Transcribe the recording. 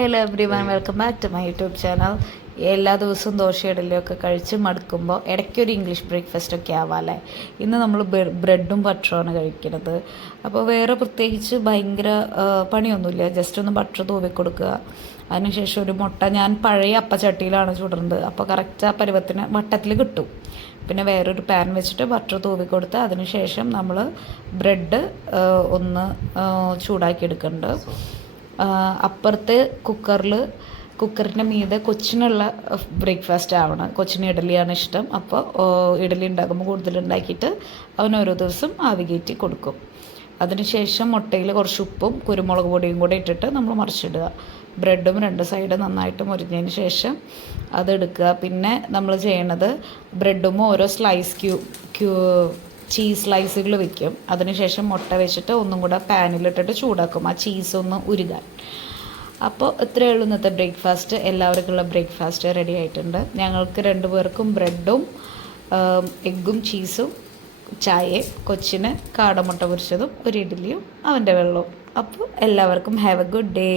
Hello everyone, welcome back to my YouTube channel. എല്ലാ ദിവസവും ദോശ ഇഡലിയൊക്കെ കഴിച്ച് മടുക്കുമ്പോൾ ഇടയ്ക്കൊരു ഇംഗ്ലീഷ് ബ്രേക്ക്ഫാസ്റ്റൊക്കെ ആവാമല്ലേ. ഇന്ന് നമ്മൾ ബ്രെഡും ബട്ടറുമാണ് കഴിക്കുന്നത്. അപ്പോൾ വേറെ പ്രത്യേകിച്ച് ഭയങ്കര പണിയൊന്നുമില്ല. ജസ്റ്റ് ഒന്ന് ബട്ടർ തൂവി കൊടുക്കുക. അതിനുശേഷം ഒരു മുട്ട, ഞാൻ പഴയ അപ്പച്ചട്ടിയിലാണ് ചുടുന്നത്, അപ്പോൾ കറക്റ്റ് ആ പരുവത്തിന് വട്ടത്തിൽ കിട്ടും. പിന്നെ വേറൊരു പാൻ വെച്ചിട്ട് ബട്ടർ തൂവി കൊടുത്ത് അതിനുശേഷം നമ്മൾ ബ്രെഡ് ഒന്ന് ചൂടാക്കി എടുക്കുന്നുണ്ട്. അപ്പുറത്തെ കുക്കറിൻ്റെ മീതെ കൊച്ചിനുള്ള ബ്രേക്ക്ഫാസ്റ്റ് ആവണം. കൊച്ചിന് ഇഡലിയാണ് ഇഷ്ടം. അപ്പോൾ ഇഡലി ഉണ്ടാക്കുമ്പോൾ കൂടുതലുണ്ടാക്കിയിട്ട് അവൻ ഓരോ ദിവസം ആവി കയറ്റി കൊടുക്കും. അതിനുശേഷം മുട്ടയിൽ കുറച്ച് ഉപ്പും കുരുമുളക് പൊടിയും കൂടെ ഇട്ടിട്ട് നമ്മൾ മറിച്ചിടുക. ബ്രെഡും രണ്ട് സൈഡ് നന്നായിട്ട് മുരിഞ്ഞതിന് ശേഷം അതെടുക്കുക. പിന്നെ നമ്മൾ ചെയ്യണത് ബ്രെഡും ഓരോ ചീസ് സ്ലൈസുകൾ വെക്കും. അതിനുശേഷം മുട്ട വെച്ചിട്ട് ഒന്നും കൂടെ പാനിലിട്ടിട്ട് ചൂടാക്കും, ആ ചീസ് ഒന്ന് ഉരുകാൻ. അപ്പോൾ ഇത്രയേ ഉള്ളൂ ഇന്നത്തെ ബ്രേക്ക്ഫാസ്റ്റ്. എല്ലാവർക്കുള്ള ബ്രേക്ക്ഫാസ്റ്റ് റെഡി ആയിട്ടുണ്ട്. ഞങ്ങൾക്ക് രണ്ടുപേർക്കും ബ്രെഡും എഗ്ഗും ചീസും ചായയും, കൊച്ചിന് കാടമുട്ട പൊരിച്ചതും ഒരു ഇഡ്ഡലിയും അവൻ്റെ വെള്ളവും. അപ്പോൾ എല്ലാവർക്കും ഹാവ് എ ഗുഡ് ഡേ.